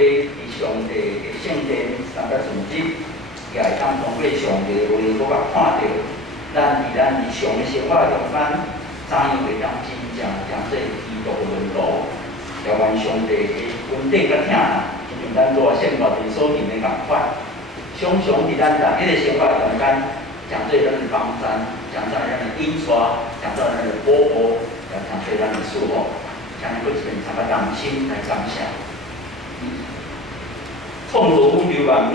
伫上帝的圣殿三甲纯质，也会当通过上帝的话，搁甲看到咱伫日常的生活中间，怎样会当真正做基督的门徒，也愿上帝的恩典甲疼爱，就像咱大圣活中所定的共款，常常伫咱逐日的生活中间，讲做咱的帮山，讲做咱的引带，讲做咱的保护，也讲做咱的祝福。向你搁一遍参加同心来感谢。创造宇宙万物，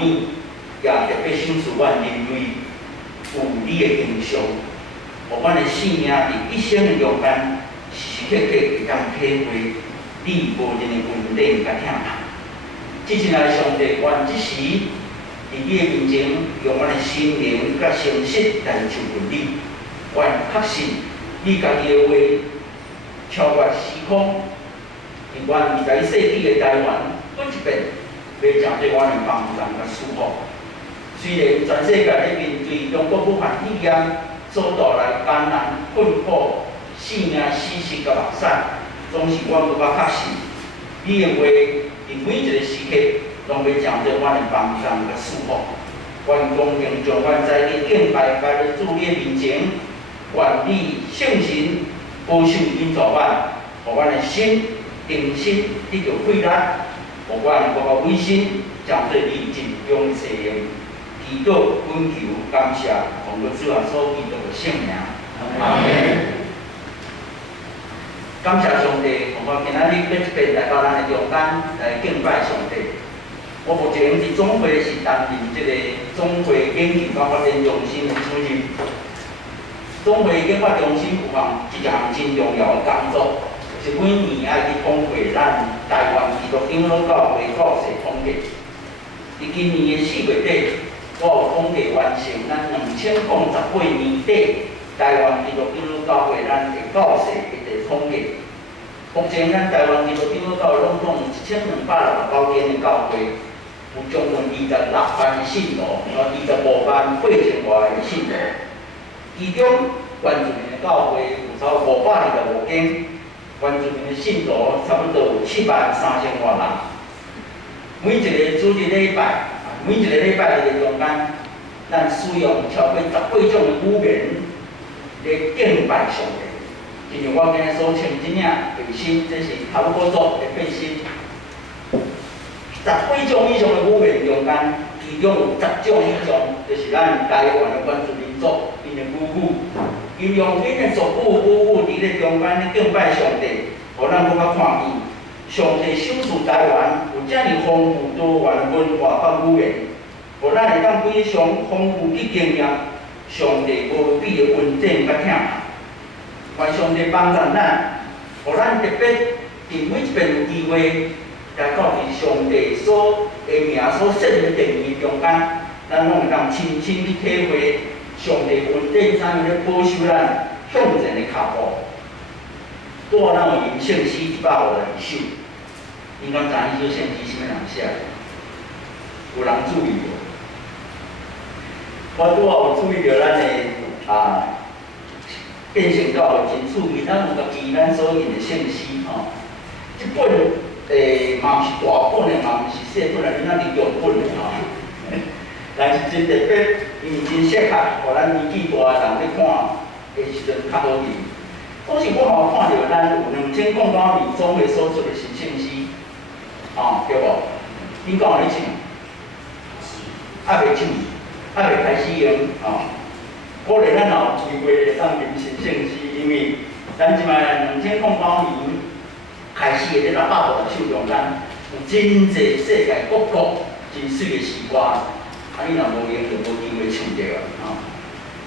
也特别赏赐阮人类有你的形象，互阮的性命伫一生的中间，时时刻刻会当体会你无尽的恩典甲疼爱。即阵来，上帝愿即时伫你的面前，用阮的心灵甲诚实来求问你，愿确信你家己的话超越时空，愿意在世纪的台湾搁一遍。要诚对阮的帮助甲祝福。虽然全世界咧面对中国武汉肺炎所带来艰难、困苦、性命死失甲目屎，总是阮搁较确信，你的话伫每一个时刻，拢要诚对阮的帮助甲祝福。愿恭敬将阮在你敬拜摆入主你的面前，愿你圣神保守引导阮，互阮的心、灵心得到快乐。互阮各个委身，将对你尽忠使用，祈祷、恳求、感谢，奉我主耶稣基督的圣名。阿门。感谢上帝，互我今仔日要一遍来到咱的中间来敬拜上帝。我目前伫总会是担任这个总会研究甲发展中心的主任。总会研发中心有一项真重要的工作。是每年爱去统计咱台湾基督长老教会故事统计。伫今年的4月底，我有统计完成咱2018年底台湾基督长老教会咱的故事的统计。目前咱台湾基督长老教会拢共1269间的教会，有将近26万的信徒，25万8000外的信徒。其中原住民的教会有超过525间。原住民的信徒差不多有73000多人。每一个主日礼拜，每一个礼拜日中间，咱使用超过18种的语言来敬拜上帝。正如我今日所穿这领背心，这是头骨做的背心。18种以上的语言中间，其中有10种以上，就是咱台湾的原住民族因的母语。因用因的族语伫咧中间咧敬拜上帝，互咱搁较看见，上帝赏赐台湾有遮尔丰富多元的文化甲语言，互咱会当非常丰富去经验上帝无比的恩典甲疼爱。愿上帝帮助咱，互咱特别伫每一遍有机会来到伫上帝所的名所设的定义中间，咱拢会当亲身去体会。上帝恩典怎样咧保守咱向前的脚步？带咱有吟圣诗152首，你敢知影这首圣诗什么人写的？有人注意无？我拄好有注意到咱的变成教会真趣味，咱有家己咱所吟的圣诗吼。这本嘛毋是大本的，嘛毋是细本的，咱是中本的吼。但是真特别，因为真适合，互咱年纪大的人咧看的时阵较好念。当时我嘛有看到咱有2009年总会所出的新圣诗，对无？恁敢有咧唱？未唱，未开始用可能咱有机会会当念新圣诗，因为咱即摆2009年开始的这650首中间，有真侪世界各国真水的诗歌。你若无用，就无机会唱着啊！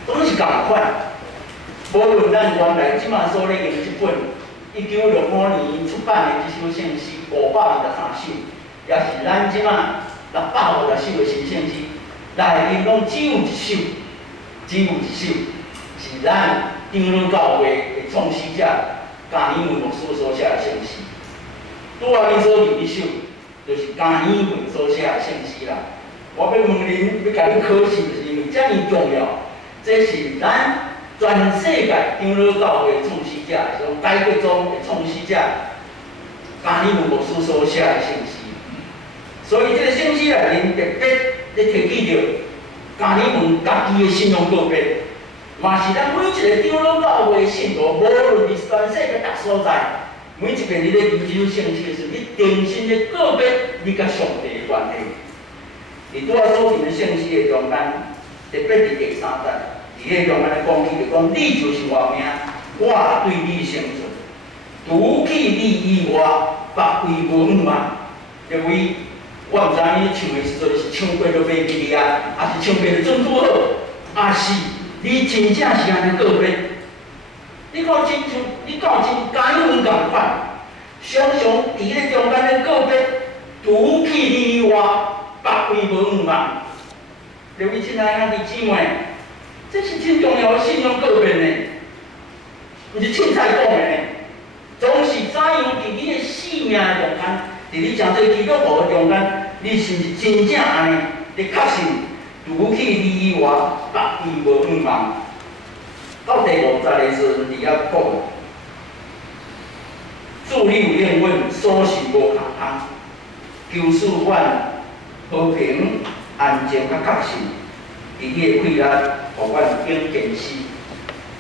拢是共款。无论咱原来即马所咧用即本1965年出版的即首圣诗523首，也是咱即马650首的新圣诗，内面拢只有一首，是咱长老教会的创始者加尼文牧师所写的圣诗。拄仔恁所念迄首，就是加尼文所写的圣诗啦。我要问恁，要甲恁考试，就是因为遮尔重要。这是咱全世界长老教会的创始者，像台国宗的创始者，加尼文牧师所写的圣诗。咧提起着家己问家己的信仰告别，嘛是咱每一个长老教会的信徒，无论是全世界各所在，每一遍你咧研究圣经的时候，你定心咧告别你甲上帝的关系。伫拄仔所念的圣诗的中间，特别伫第3节，伫迄中间咧讲起就讲，你就是我名，我对你生存，除去你以外，别位无五万。因为我毋知影你唱的时阵是唱过了袂记哩啊，还是唱过了准拄好，还是你真正是安尼告别？你看真像，你讲真感恩共款，常常伫咧中间咧告别，除去你以外，别位无五万。各位亲爱的兄弟姊妹，这是真重要的信仰告别呢，毋是凊彩讲的呢，总是怎样伫你的生命中间。伫你诚侪基督徒的中间，你是毋是真正安尼？伫确信，除去你以外，别位无五万。到第5节的时阵，伫遐讲，主你有应阮所是无空空，求使阮和平安静较确信，伫你的气力，互阮永坚持。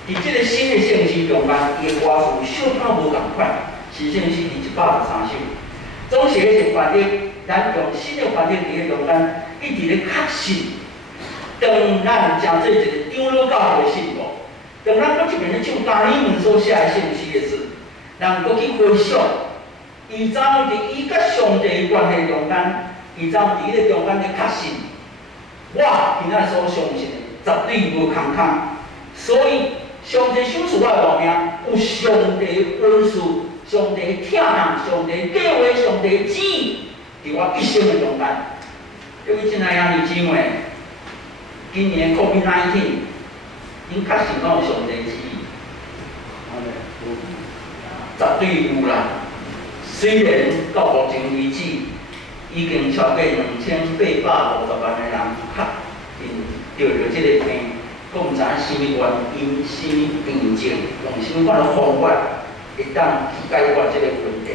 伫即个新的圣诗中间，伊的歌词小可无共款，是圣诗第113首。总是迄个反应，咱用新的反应伫咧中间，一直咧确信，当咱诚做一个长老教会信徒，当咱搁一面咧唱加尔文所写的圣诗的时，咱搁去回想，伊怎伫伊甲上帝的关系中间，伊怎伫咧中间咧确信，我今仔所相信的绝对无空空，所以上帝赏赐我的命，有上帝的恩赐。上帝的疼爱，上帝的计划，上帝的旨意，伫我一生的中间。各位亲爱的兄弟姊妹，今年的 COVID-19， 恁确信敢有上帝的旨意？绝对有啦。虽然到目前为止，已经超过2850万的人确定得到这个病，搁毋知影什么原因、什么病症，用什么款的方法。会当去解决这个问题，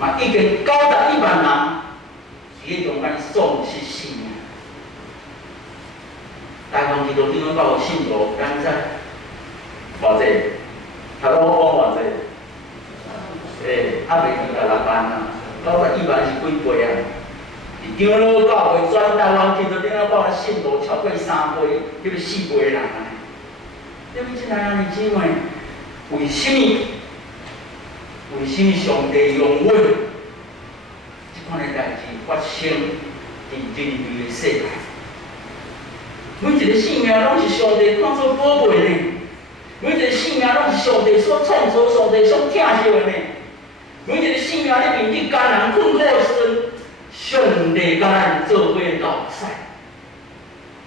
嘛已经91万人伫咧中间丧失性命。台湾基督长老教会信徒，敢知偌济？头拄我讲偌济？还袂到6万啊，91万是几倍啊？伫长老教会全台湾基督长老教会信徒超过3倍，迄个4倍的人啊！你们亲爱的兄弟姊妹，为什么？为什么上帝容忍即款的代志发生伫人类的世界？每一个性命拢是上帝看作宝贝呢，每一个性命拢是上帝所创造、上帝所疼惜的呢。每一个性命咧面对艰难困苦的时阵，上帝甲咱做伙老师。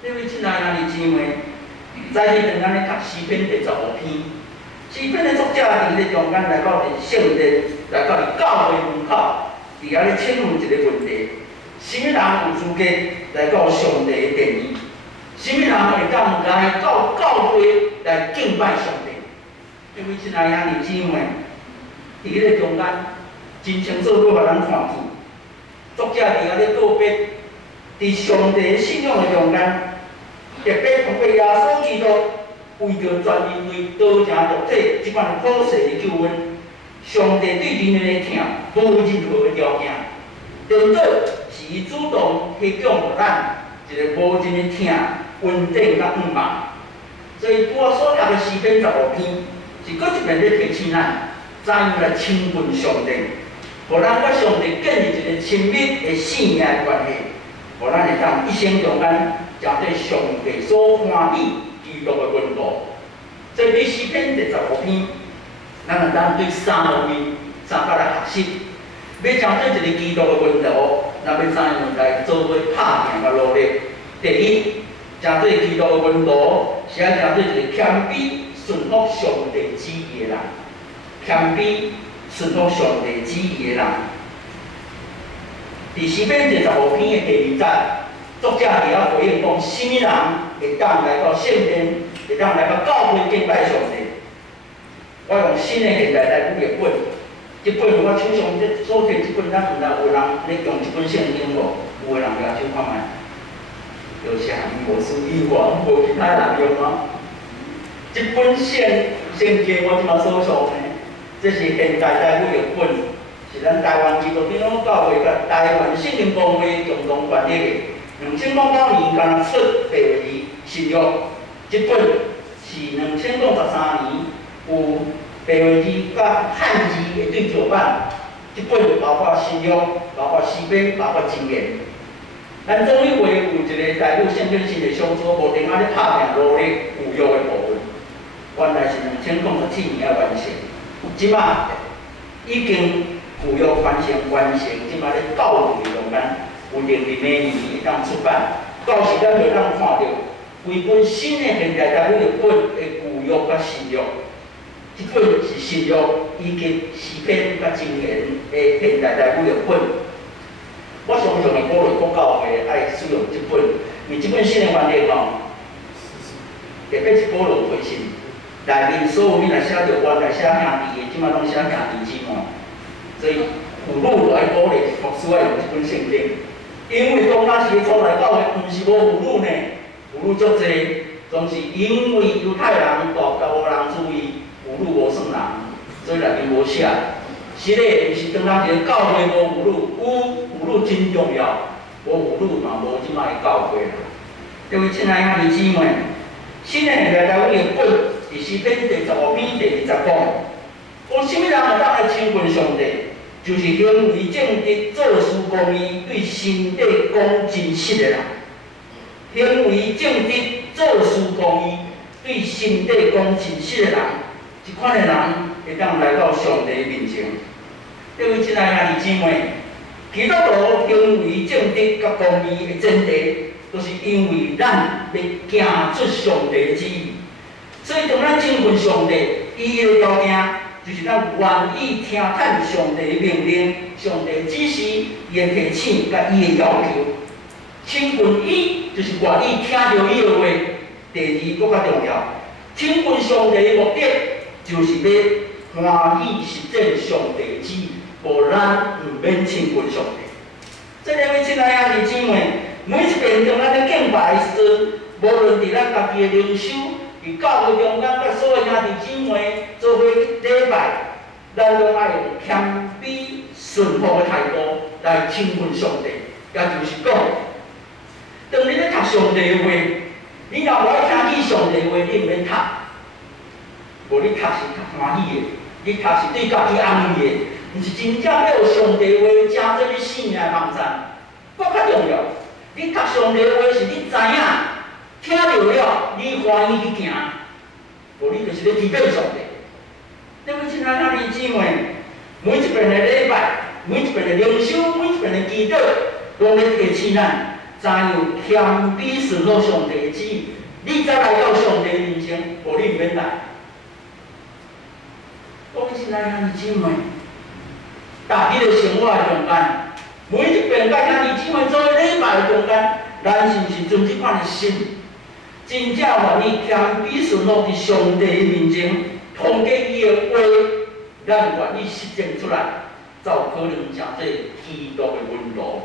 各位亲爱的兄弟姊妹，在迄阵咱咧读诗篇第15篇。诗篇的作者伫咧中间来到伫圣殿，来到伫教会门口，伫遐咧请问一个问题：什么人有资格来到上帝的殿里？什么人会当来到教会来敬拜上帝？各位亲爱的兄弟姊妹，伫迄个中间，真清楚要互咱看见，作者伫遐咧告别，伫上帝的信仰的中间，特别通过耶稣基督。为着全人类道成肉体即款普世的救恩，上帝对人类的疼无任何的条件，颠倒是伊主动提供予咱一个无尽的疼、稳定甲五万。所以拄仔所读的诗篇15篇，是搁一遍咧提醒咱，怎样来亲近上帝，互咱甲上帝建立一个亲密的生命的关系，互咱会当一生中间诚对上帝所欢喜。基督的温度，所以对诗篇第15篇，咱会当对3方面、3角来学习。要针对一个基督的温度，咱要怎样来做伙拍拼甲努力？第一，针对基督的温度，是要针对一个谦卑、顺服上帝旨意的人。谦卑、顺服上帝旨意的人。伫诗篇第15篇的第2节。作者伫遐回应讲，什么人会当来到圣殿，会当来到教会敬拜上帝？我用新的现代来语译本，即本我手上所摕即本，咱毋知有人咧用即本圣经无？有诶人举手看卖。就是韩国属于我，无其他人用啊。这本圣经我即马所说呢，这是现代台语译本，是咱台湾基督长教会甲台湾圣灵公会共同管理的。2009年刚出第二新约，这本是2013年有第二甲汉字的对照版。这本包括新约，包括诗篇，包括箴言。咱总理会有一个台语圣经性的小组，无停啊咧拍拼努力有约的部分。原来是2007年要完成，即马已经旧约完成，即马咧教育中间有2020年会当出版，到时咱就当看到规本新的现代台语译本的旧约甲新约。这本是新约以及诗篇甲箴言的现代台语译本。我常常会鼓励各教会爱使用这本，因为这本新的翻译吼，特别是保罗回信，内面所有你若写着原来写兄弟的，即马拢写兄弟姊妹，所以有路来鼓励牧师爱用这本圣经，因为当那时初来教会，毋是无有路呢，有路足济，总是因为犹太人大无人注意。有路无算人，所以内面无写。是咧，毋是当咱一个教会无有路，有路真重要。无有路嘛，无即摆的教会啦。各位亲爱兄弟姊妹，新的现代台语译本伫诗篇第15篇第20讲，讲什么人会当来亲近上帝？就是行为正直、做事公义、对身体讲真实的人。行为正直、做事公义、对身体讲真实的人。这款的人会当来到上帝面前。各位亲爱兄弟姊妹，基督徒行为正直甲公义的前提，就是因为咱要行出上帝的旨意。所以，当咱亲近上帝，伊的条件就是咱愿意听探上帝的命令、上帝的指示、伊的提醒甲伊的要求。亲近伊就是愿意听到伊的话。第二，搁较重要，亲近上帝的目的。就是要欢喜实践上帝的旨意，无咱毋免亲近上帝。这两位亲爱兄弟姊妹，每一遍当咱咧敬拜的时阵，无论伫咱家己的灵修，伫教会中间，甲所有兄弟姊妹做伙礼拜，咱拢爱用谦卑顺服的态度来亲近上帝。也就是讲，当你咧读上帝的话，你若无爱听见上帝的话，你毋免读。无你读是读欢喜的，你读是对家己安慰的，毋是真正要有上帝话正做你生命的网站。搁较重要，你读上帝话是你知影，听到了，你欢喜去行，无你就是咧批评上帝。各位亲爱兄弟姊妹，每一遍的礼拜，每一遍的灵修，每一遍的祈祷，拢咧提醒咱，怎样谦卑顺服上帝的旨意，你才来到上帝面前，无你毋免来。各位亲爱兄弟姊妹，家己的生活中间，每一遍甲兄弟姊妹做礼拜中间，咱是毋是存即款的心，真正愿意谦卑顺服伫上帝的面前，通过伊的话，咱愿意实践出来，才有可能成做基督的温度。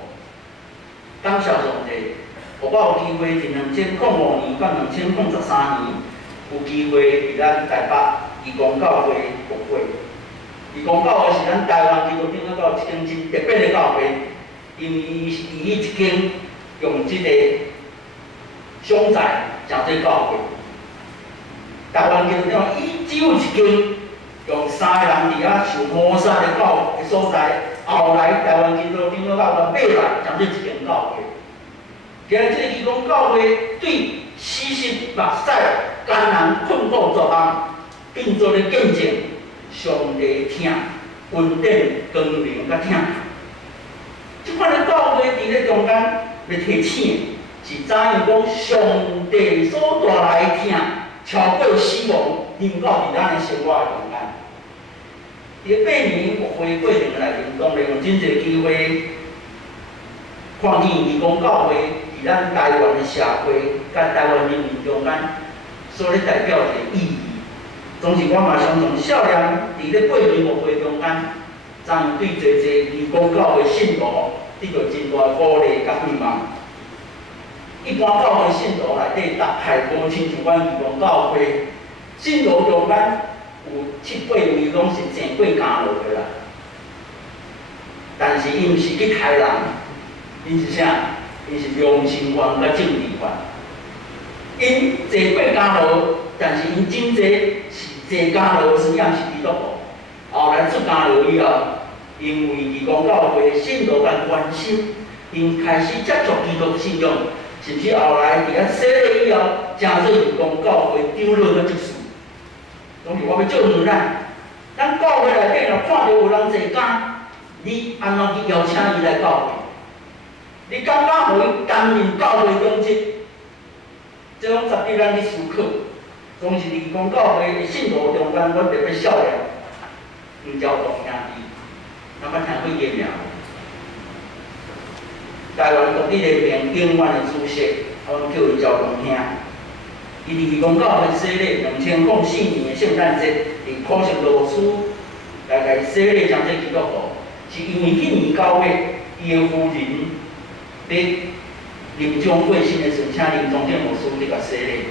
感谢上帝，互我有机会伫2005年到2013年，有机会伫咱台北。义工教会牧会，义工教会是咱台湾基督教教一间真特别的教会，因为伊一间用即个商在成做教会。台湾基督教伊只有一间用3个人伫遐受摩萨的教的所在，后来台湾基督教教会买来成做一间教会。今日这义工教会对40、60岁艰难困苦作案。并做咧见证，上帝听，稳定光明甲听。即款的教会伫咧中间要提醒，是怎样讲上帝所带来的听，超过死亡，临到伫咱的生活的中间。伫8年牧会过程内面，当然有真侪机会，看见义工教会伫咱台湾的社会甲台湾人民中间所咧代表的意义。总是我嘛常常少年伫咧8年牧会中间，怎样对侪义工教会信徒得到真大鼓励甲希望。伫8年牧会中间，我嘛常常少年伫咧8年牧会中间，怎样对侪义工教会信徒得到真大鼓励甲希望。一般教会信徒内底，大概无亲像阮义工教会，信徒中间有7、8位拢是正过家落的啦。但是因毋是去害人，因是啥？因是良心犯甲政治犯。因坐过家落，但是因真侪是坐家落虽然是基督徒，后来出家落以后，因为义工教会信徒甲关心，因开始接触基督信仰。 甚至后来伫遐洗礼以后，真做义工教会长老个职事，拢是我要祝福咱。咱教会内底若看到有人坐监，你安怎去邀请伊来教会？你感觉互伊担任教会公职，这拢值得咱去思考。总是义工教会的信徒中间，我特别少年，黄昭同兄弟，咱捌听过伊名。 台湾独立联盟永远的主席，我们叫伊赵同兄。伊伫义工教会洗礼，2004年的圣诞节，伫科学罗斯来洗礼将这基督徒，是因为迄年9月，伊的夫人伫临终过身的时，请临终建牧师伫甲洗礼。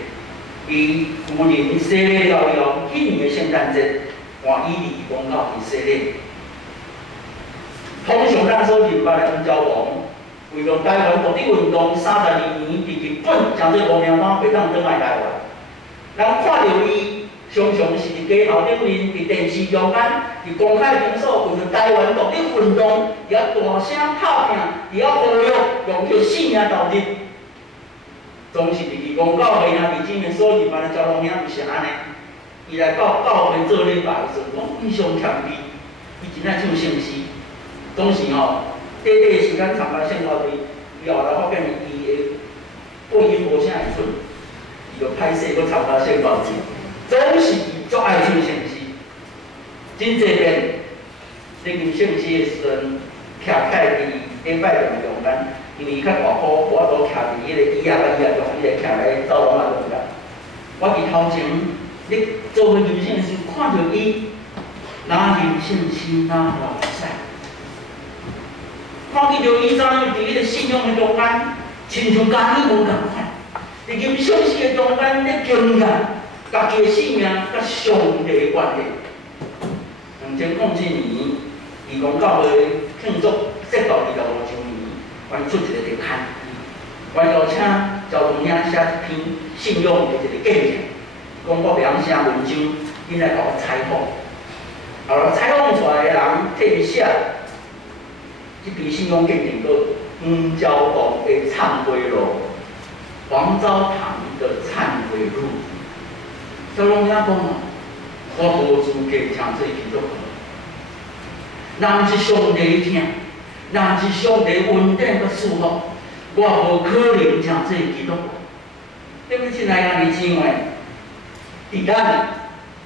伊夫人洗礼了以后，迄年的圣诞节，换伊伫义工教会洗礼。通常咱所认捌的黄昭王。 为着台湾独立运动32年，伫日本将这5名单袂当转来台湾。人看到伊，常常是伫街头顶面、伫电视中间、伫公开场所，为着台湾独立运动，伫遐大声拍拼，伫遐呼吁，用着性命投入。总是伫义工教会兄弟姊妹所认捌的交通兄就是安尼。伊来到教会做礼拜的时阵，拢非常谦卑，伊真爱唱圣诗，总是吼。 短短时间参加圣道会，伊后来发现伊的播音无啥会准，伊就歹势要参加圣道会。总是伊足爱唱圣诗，真侪遍。你念圣诗的时阵，徛起伫礼拜堂中间，因为伊较大箍，我都徛伫迄个椅仔甲椅仔中，伊会徛咧走廊啊中间。我伫头前，你做伙念圣的时候，看到伊哪念圣诗哪话塞。 看见着伊怎样伫迄个信仰的中间，亲像家己无共款。伫吟圣诗的中间，咧经验家己的生命甲上帝的关系。2007年，义工教会庆祝7到25周年，阮出一个特刊，阮邀请交通兄写一篇信仰的一个见证，讲我袂晓写文章，因来甲我采访。后来采访出来的人替伊写。 这篇信仰见证个黄昭同的忏悔录，黄昭堂的忏悔录。小龙兄讲啊，我无资格唱这基督徒，人是上帝听，人是上帝恩典个祝福，我无可能唱这基督徒。对不起，来兄弟姊妹，伫咱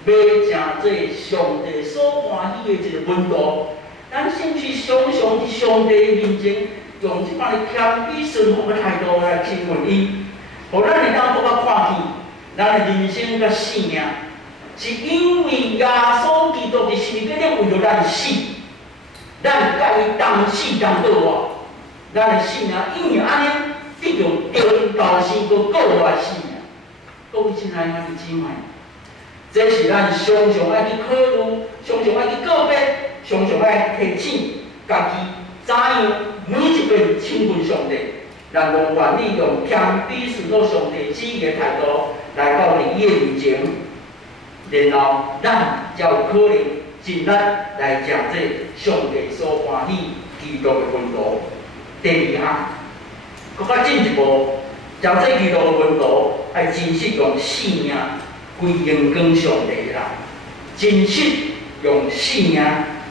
要唱这上帝所欢喜的一个温度。 咱甚至常常伫上帝面前，用即款的谦卑顺服的态度来亲近伊，互咱会当搁较看见，咱的人生甲生命，是因为耶稣基督伫生命顶为着咱死，咱甲伊同死同过活，咱的生命因为安尼得着中道生搁过活的生命。各位亲爱的兄弟姊妹，这是咱常常爱去考虑，常常爱去告别。 常常爱提醒家己，怎样每一遍亲近上帝，咱拢愿意用谦卑顺服上帝旨意的态度来到伊的面前，然后咱才有可能尽力来将这上帝所欢喜基督的温度。第二项，搁较进一步，将这基督的温度爱真实用生命归荣光上帝啦，真实用生命。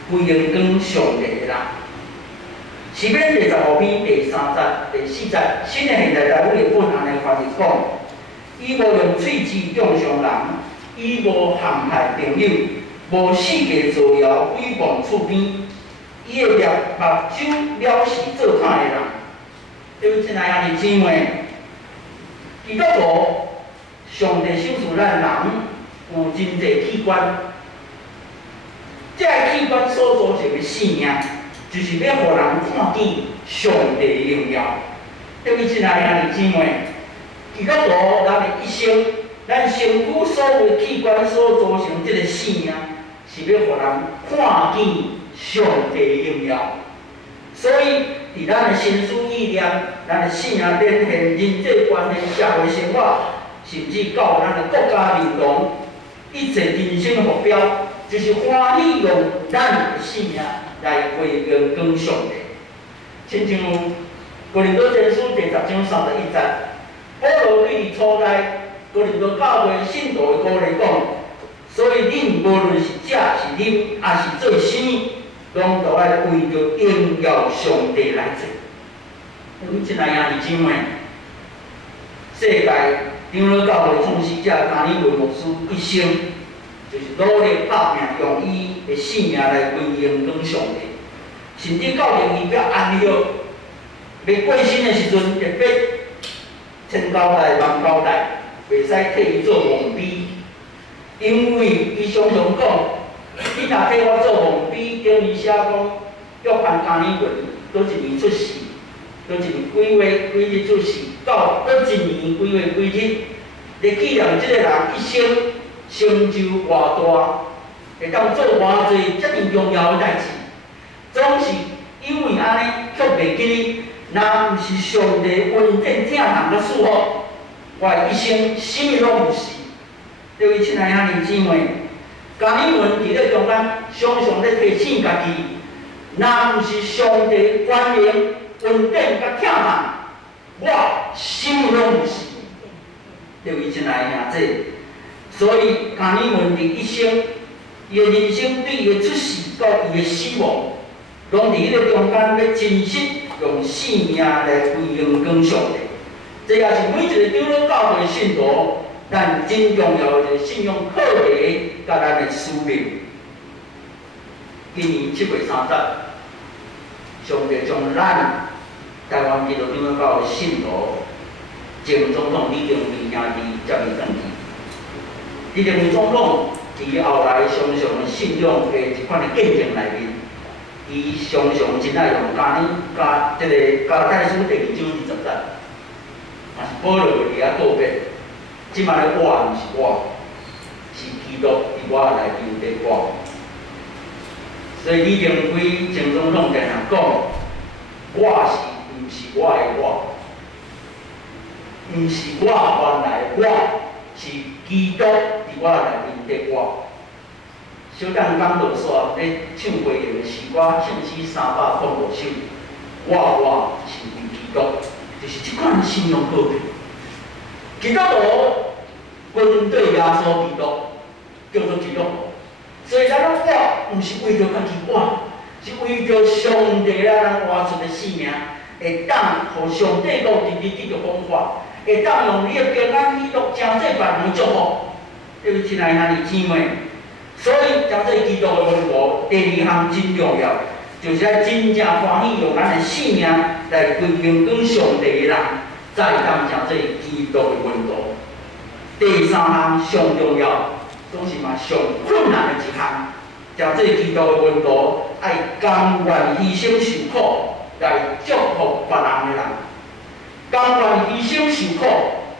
归荣光上帝的人，诗篇第15篇第3节、第4节，新的现代台语译本安尼翻译讲：伊无用喙齿中伤人，伊无陷害朋友，无四界造谣诽谤厝边，伊会掠目睭了事做歹的人。对不起，亲爱的姊妹，基督徒，上帝赏赐咱人有真侪器官。 这个器官所组成的生命，就是要互人看见上帝的荣耀。对于亲爱兄弟姊妹，基督徒咱的一生，咱身躯所有器官所组成这个性命，是要互人看见上帝的荣耀。所以，伫咱的心思意念、咱的性命变现、人际关系、社会生活，甚至到咱的国家认同，一切人生的目标，就是欢喜用咱的性命来归荣光上帝。亲像《哥林多前书》第10章31节，保罗对初代哥林多教会信徒的鼓励讲：所以恁无论是食是啉，还是做甚物，拢都爱为着荣耀上帝来做。阮亲爱兄弟姊妹，世界长老教会创始者加尔文牧师一生就是努力拍拼，用伊的性命来归荣光上帝。甚至到伊要安乐、要过身的时阵，特别千交代万交代，袂使替伊做皇帝，因为伊常常讲，你若替我做皇帝，等于写讲约翰加尔文倒一年出世，倒一年几月几日出世，到倒一年几月几日，来纪念即个人一生成就偌大，会当做偌济遮尔重要的代志。总是因为安尼，却袂记，若毋是上帝恩典疼人甲赐福，我一生什么拢毋是。各位亲爱兄弟姊妹，加尔文伫咧中间常常咧提醒家己，若毋是上帝关联恩典甲疼人，我什么拢毋是。各位亲爱兄弟，所以加尔文伫一生，伊的人生对伊的出世到伊的死亡。拢伫迄个中间要真实用性命来归荣光上帝，这也是每一个长老教会的信徒，咱真重要的信仰课题，甲咱的使命。今年7月30，上帝将咱台湾基督长老教会信徒前总统李登辉兄弟接伊转去。李登辉总统伫后来常常的信仰的一款的见证内面。伊常常真爱用即个加拉太书第2章20节，嘛是保罗伫遐告别，即摆的我毋是我，是基督伫我内面的我。所以李登辉前总统常常讲，我是毋是我的我，毋是我原来的我，是基督伫我内面的我。小等讲道煞咧唱歌用的诗歌，唱诗385首。我是为基督，就是即款信仰课题。基督徒跟对耶稣基督，叫做基督徒。所以咱讲我，毋是为着家己我，是为着上帝来咱活出的生命，会当互上帝国直直得到光发，会当用你的平安喜乐，真济别人的祝福。各位亲爱兄弟姊妹。所以，将这基督的温度，第2项真重要，就是要真正欢喜用咱的性命来归荣光上帝的人，才会当将这基督的温度。第3项上重要，总是嘛上困难的一项，将这基督的温度，爱甘愿牺牲受苦来祝福别人的人，甘愿牺牲受苦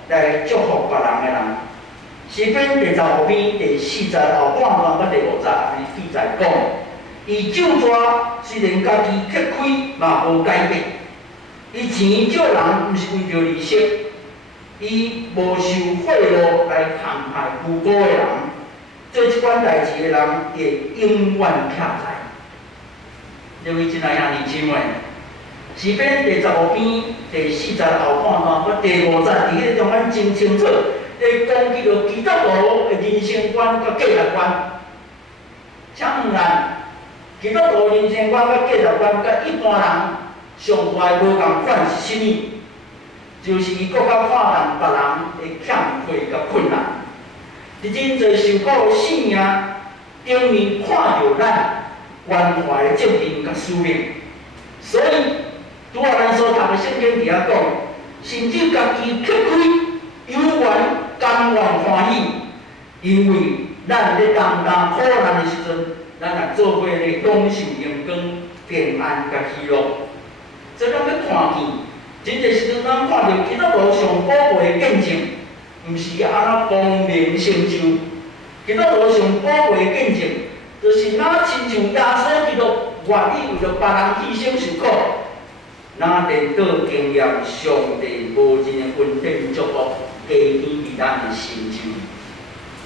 来祝福别人的人。诗篇第15篇第40后半段到第50安尼记载讲，伊酒纸虽然家己揭开，嘛无改变。伊钱借人，毋是为着利息，伊无受贿赂来陷害无辜的人。做即款代志的人，会永远徛在。各位亲爱兄弟姊妹，诗篇第15篇第40后半段到第50，伫迄个中间真清楚。在讲起着基督徒的人生观甲价值观，请问咱基督徒人生观甲价值观甲一般人上大无共款是甚物？就是伊搁较看重别人的欠亏甲困难，伫真侪受苦的性命，顶面看着咱关怀的责任甲使命。所以，拄仔咱所读的圣经伫遐讲，甚至家己揭开。有缘甘愿欢喜，因为咱咧担当苦难的时阵，咱也做伙咧享受阳光、平安甲喜乐。这咱要看见，真侪时阵，咱看到基督徒上宝贵的见证，毋是安怎功名成就。基督徒上宝贵的见证，就是咱亲像耶稣基督愿意为着别人牺牲受苦，咱连倒经验上帝无尽的恩典祝福，加添伫咱的成就。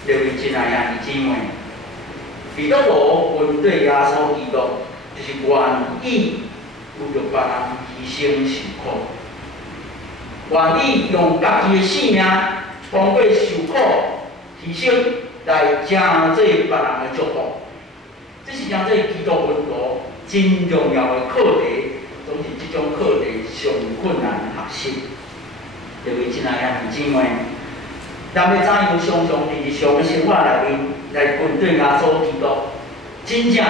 各位亲爱兄弟姊妹，基督徒面对耶稣基督，就是愿意为着别人牺牲受苦。愿意用家己的性命，通过受苦、牺牲来成就别人的祝福。这是将这基督门徒真重要的课题，总是这种课题上困难的学习。各位亲爱的姊妹，咱要怎样常常伫日常的生活内面来跟对耶稣基督？真正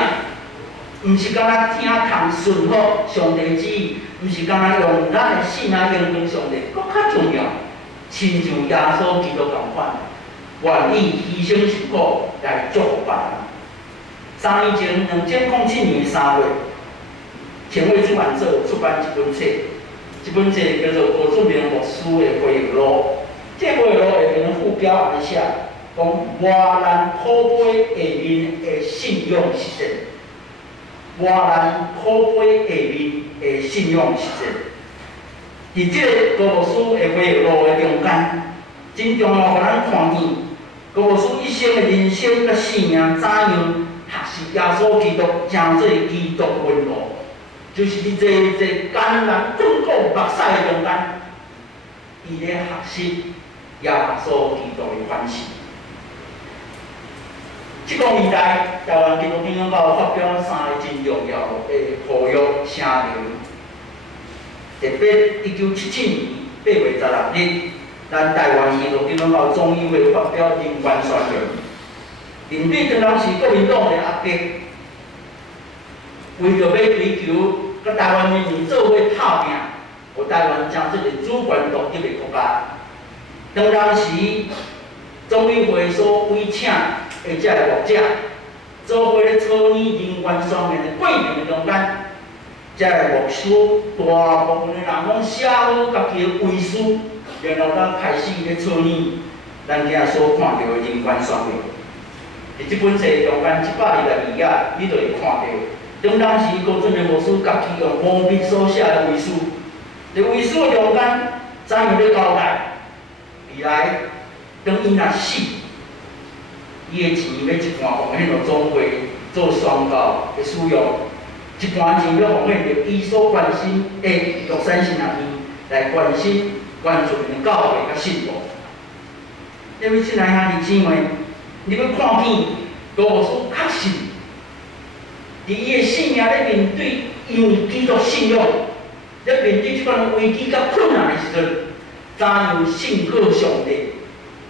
毋是干那听从顺服上帝旨意。毋是干那用咱的性命应用上帝，搁较重要，亲像耶稣基督同款，愿意牺牲受苦来祝福别人。3年前，2007年3月，前卫出版社有出版一本册，这本册叫做郭俊明牧师的回忆录。这回忆录下面副标安尼写，讲外难可悲下面的信仰实践。外难可悲下面的信仰实践，伫即个高牧师的回忆录的中间，真重要，互咱看见高牧师一生的人生甲性命怎样学习耶稣基督，成做基督门徒，就是伫这艰难困苦目屎的中间，伊咧学习耶稣基督的反省。即个年代，台湾基督天主教发表3个真重要的呼吁声明。特别1977年8月16日，咱台湾基督天主教总议会发表人权宣言，面对当时国民党的压迫，为着要追求甲台湾人民做伙打拼，互台湾成做一个主权独立的国家。当时总议会所委请的遮个学者，做伙咧草拟人权宣言的过程的中间，遮个牧师大部分的人拢写好家己的遗书，然后才开始咧草拟咱今仔所看到的人权宣言。伫即本册中间122页，你就会看到，当时高俊明牧师家己用毛笔所写的遗书，伫遗书的中间怎样咧交代？未来当伊若死，伊的钱要一半奉献到总会做宣告的使用，一半钱要奉献到伊所关心的玉山神学院来关心原住民的教会甲信徒。因为亲爱兄弟姊妹，你要看见高牧师确实伫伊的性命咧面对因为基督信仰，咧面对即款危机甲困难的时阵，怎样信靠上帝？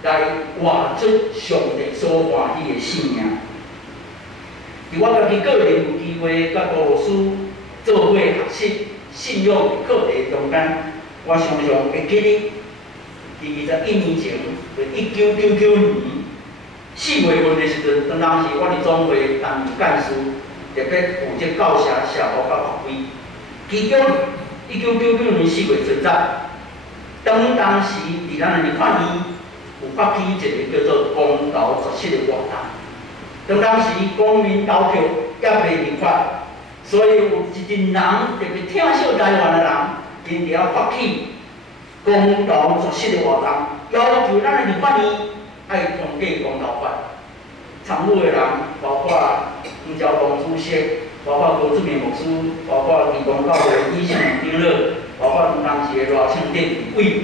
来活出上帝所欢喜的信仰。伫我家己个人有机会甲高牧师做伙学习信仰的课题中间，我常常会记得，伫21年前，就1999年4月份的时阵，当时我伫总会担任干事，特别负责教社、社务甲法规。其中1999年4月17日，当时伫咱的立法院。有发起一个叫做公投决策的活动，当时公民投票也未立法，所以有一群人特别疼惜台湾的人，因伫遐发起公投决策的活动，要求咱的立法院爱通过公投法。参与的人包括黄兆东主席，包括高志明牧师，包括义工教会医生长老，包括当时的罗庆典委员。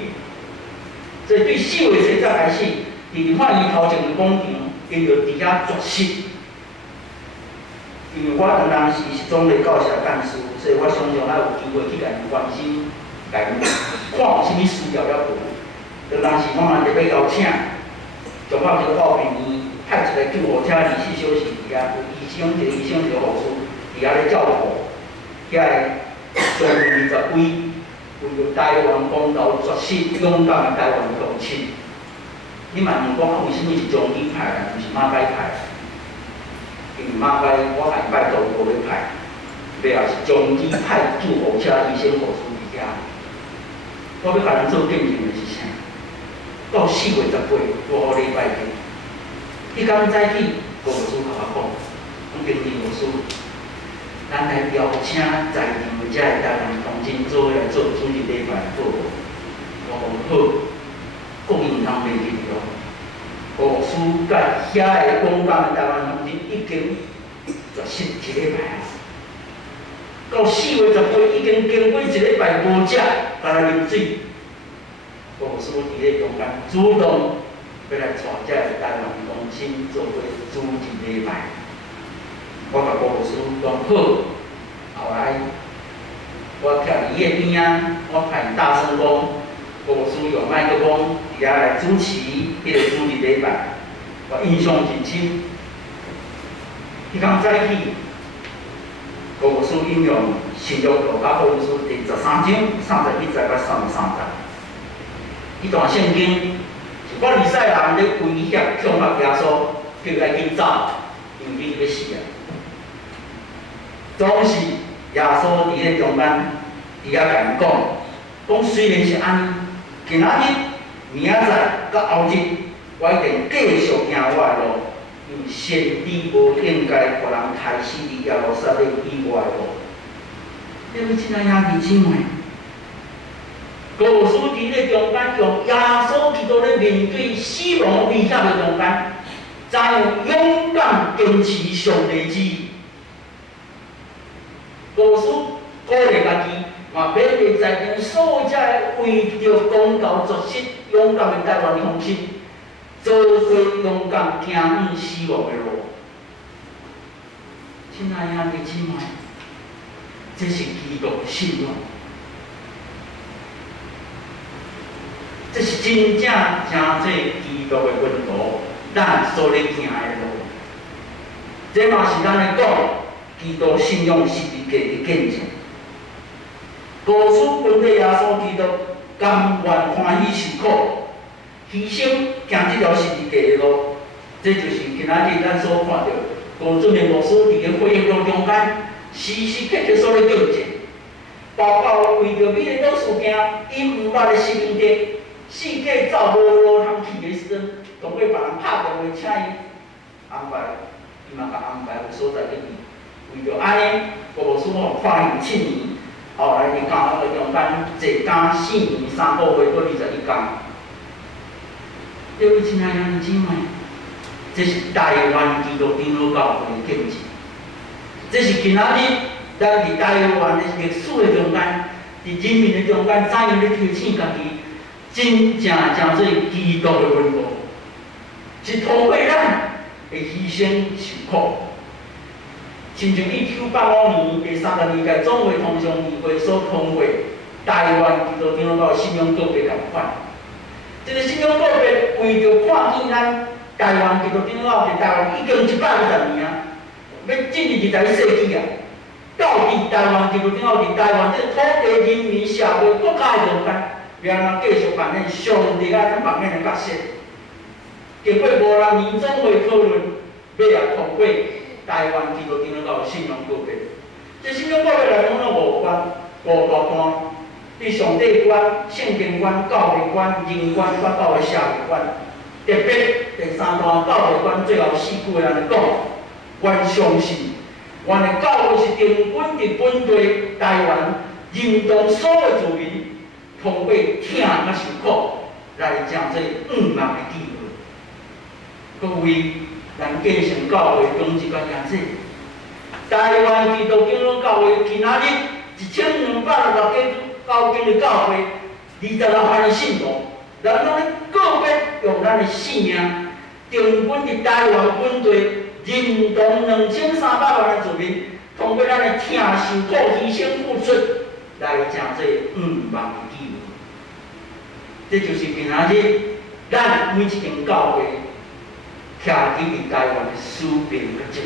所以对4月17日开始，伫立法院头前的广场，因就伫遐绝食。因为我当时是总会教社干事，所以我常常还有机会去甲伊关心，甲伊看有啥物需要了无。当时我嘛特别邀请，中华这个报平院派一个救护车24小时伫遐，有医生一个医生一个护士伫遐咧照顾，遐个将近20位。为着台湾公投决策勇敢的台湾乡亲，你嘛问我为什么是中医派啦，毋是马街派？因为马街我下礼拜都无咧派，尾也是中医派救护车医生护士伫遐。我要甲咱做见证的是啥？到4月18，5号礼拜天，迄天早起，郭牧师甲我讲，讲经理牧师，咱来邀请在场的遮个台湾同志做伙来做主日礼拜好无？我讲好，国语毋通袂记哦。郭牧师甲遐个广港的台湾同志已经绝食1礼拜啊！到4月18，已经经过1礼拜无食，干来啉水。郭牧师伫咧中间主动要来带遮个台湾同志做伙主日礼拜。我甲郭牧师讲好，后来我徛伫伊个边仔，我甲伊大声讲，郭牧师用麦克风伫遐来主持迄个主日礼拜，我印象真深。迄天早起，郭牧师引用新约路加福音书第13章31节到33节，迄段圣经是法利赛人咧威胁恐吓耶稣，叫伊来紧走，因为伊要死啊。总是耶稣伫咧中间，伫遐甲因讲，讲虽然是安尼，今仔日、明仔载、甲后日，我一定继续行我的路，因为先知无应该互人杀死伫耶路撒冷以外的路。你们亲爱兄弟姊妹，郭牧师伫咧中间，用耶稣基督咧面对死亡威胁的中间，怎样勇敢坚持上帝旨意？郭牧师鼓励家己，嘛勉励在场所有遮为着公道作息勇敢的台湾同志，做伙勇敢行向死亡的路。亲爱兄弟姊妹，这是基督的信仰，这是真正真做基督的温度，咱所咧行的路。这嘛是咱咧讲。基督信仰十字架的见证，高处跟着耶稣基督，甘愿欢喜受苦，牺牲行这条十字架的路，这就是今仔日咱所看到高准的牧师伫个会议路中间，时时刻刻所咧见证，包括为着美丽岛事件，因毋捌的生命地，世界走无路通去的时阵，同过别人拍电话请伊安排，伊嘛甲安排有所在去。为着安尼，郭牧师看伊7年，后来伫教会中间坐监4年3个月，搁21天。各位亲爱兄弟姊妹，这是台湾基督长老教会的见证，这是今仔日咱伫台湾的历史的中间，伫人民的中间，怎样咧提醒家己，真正做基督的温度，是通过咱的牺牲受苦。亲像1985年第32届总会通常议会所通过台湾基督长老教信仰告别同款，这个信仰告别为着看见咱台湾基督长老伫台湾已经150年啊，要进入21世纪啊，到底台湾基督长老伫台湾这个土地、人民、社会、国家的中间，要安怎继续扮演上帝啊扮演的角色？经过50年总会讨论，要来通过。台湾基督长老教信仰告别，这信仰告别内容有5关、5大段，对上帝观、圣经观、教会观、人观，甲到个社会观。特别第3段教会观最后4句安尼讲：阮相信，阮的教会是定本伫本地台湾认同所有族民，通过疼甲受苦来成做5万的机会。各位。咱建成教会中一关样子，台湾基督长老教会今仔日1260个高经的教会，26万的信徒，咱拢咧个别用咱的性命，定本伫台湾本地认同2300万的子民，通过咱的疼受苦、牺牲付出，来成做5万的机会。这就是今仔日咱每一间教会。徛伫台湾的使命甲责任，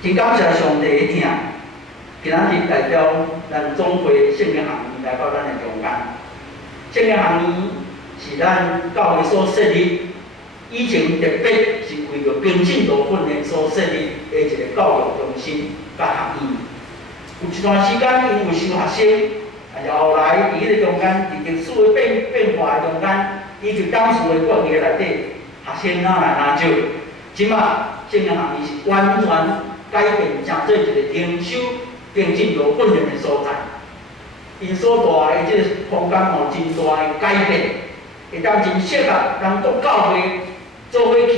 真感谢上帝的疼，今仔日代表咱总会圣经行业来到咱的中间。圣经行业是咱教会所设立，以前特别是为着跟进度训练所设立的一个教育中心甲行业。有一段时间，因为收学生，然后来伫迄个中间，伫历史的变化的中间，以及当时的国语内底，学生哪来哪少，即马圣经学院是完全改变，成做一个灵修、并进入训练的所在。因所带的即个空间有真大的改变，会当真适合当做教会做伙去，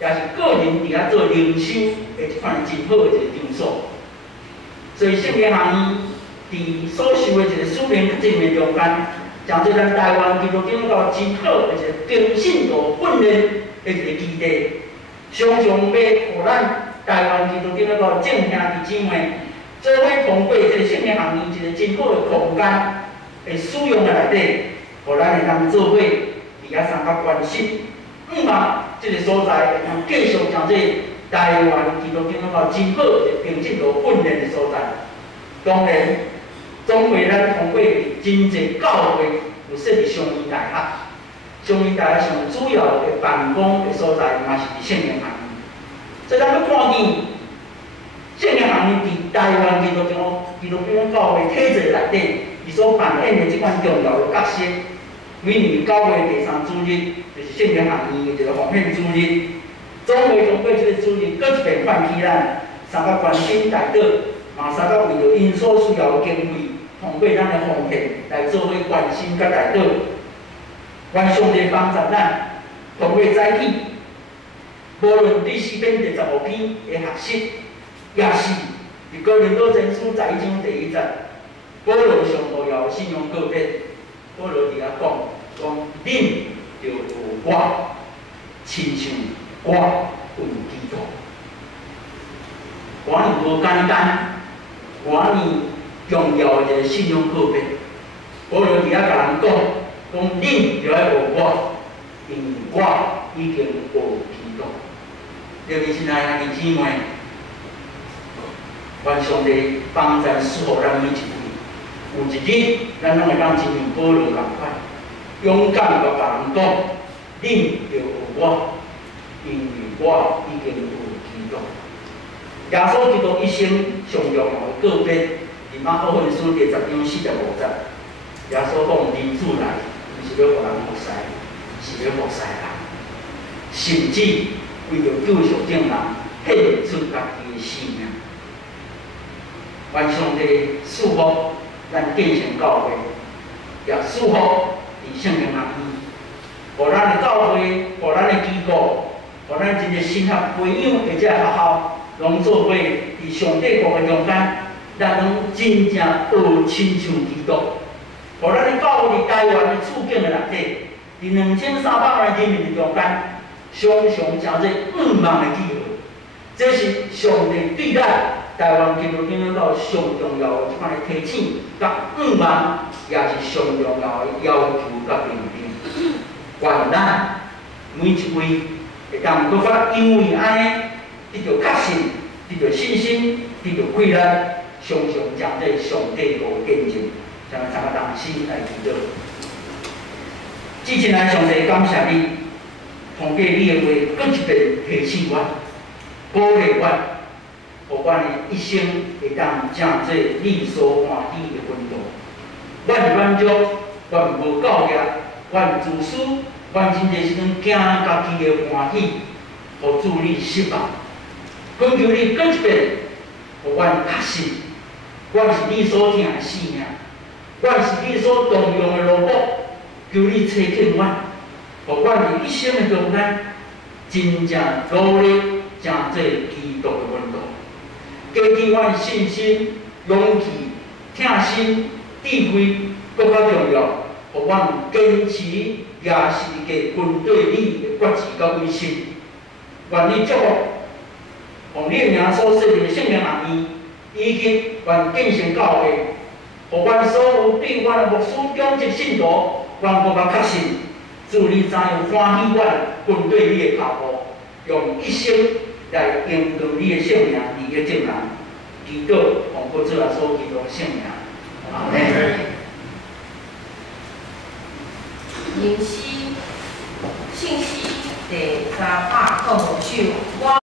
也是个人伫遐做灵修的一款真好的一个场所。所以圣经学院伫所受的一个使命责任中间，将做咱台湾基督教到真好的一个平信徒训练的一个基地，常常要互咱台湾基督教到正兄弟姊妹。做伙通过这个圣经学院一个真好的空间的使用的内底，互咱会当做伙伫遐参加关心，望这个所在会当继续将这台湾基督教到真好的并进度训练的所在。当然，总会咱通过真侪教会有设立商医大学，商医大学上主要的办公的所在嘛是伫圣经学院，所以咱要看见。圣经学院伫台湾基督教教会体制内底，伊所扮演的即款重要的角色。每年9月第3主日，就是圣经学院的一个奉献主日。总会通过即个主日，搁一遍唤起咱三个关心代祷，嘛三个为着因所需要的经费，通过咱的奉献来做伙关心甲代祷。愿上帝帮助咱，通过早起，无论第4篇第15篇的学习。也是伫哥林多前书11章第1节，保罗上主要信用告别，保罗伫遐讲，恁就有我，亲像我有基督。偌尔无简单，偌尔重要的一个信用告别，保罗伫遐甲人讲恁就要有我，因为我已经有基督。特别是爱兄弟姊妹。愿上帝帮咱赐福咱每一位，有一日咱拢会当亲像保罗共款，勇敢甲别人讲，恁就有我，因为我已经有基督。耶稣基督一生上重要的告别，伫马可福音书第10章45节，耶稣讲人子来，毋是要互人服侍，是要服侍人，甚至为着救赎众人，献出家己的性命。愿上帝赐福咱建成教会，也赐福伫圣经学院，互咱的教会，互咱的机构，互咱真个新合培养或者学校，拢做伙伫上帝国的中间，咱拢真正学亲像基督，互咱的教会伫台湾的处境的内底，伫2300万人民的中间，常常成做5万的记号，这是上帝对咱。台湾基督教到上重要的一款的提醒，甲5万也是上重要的要求甲命令。愿咱每一位会当搁较因为安尼得到确信、得到信心、得到鼓励，常常将这上帝国见证，将咱个同心来祈祷。至亲爱上帝，感谢你，通过你的话，搁一遍提醒我、鼓励我。互阮的一生会当正做你所欢喜的奋斗。阮满足，阮无教业，阮自私，阮真侪时阵惊家己的欢喜，互主你失望。恳求你搁一遍，互阮确信，阮是你所疼的性命，阮是你所动用的萝卜，求你垂听阮，互阮伫一生的中间，真正努力，正做基督的奋斗。加添阮信心、勇气、疼心、智慧，更较重要，互阮坚持也是个军队你的决志甲威信。愿你祝福，用你的名所设立的圣经学院，以及愿建成教会，互阮所有对阮的牧师、长职信徒，愿更较确信，祝你知影欢喜阮军队你的脚步，用一生。来应用你的性命，你的证人，祈祷奉靠主耶稣基督的圣名，阿门。灵犀信息第385首。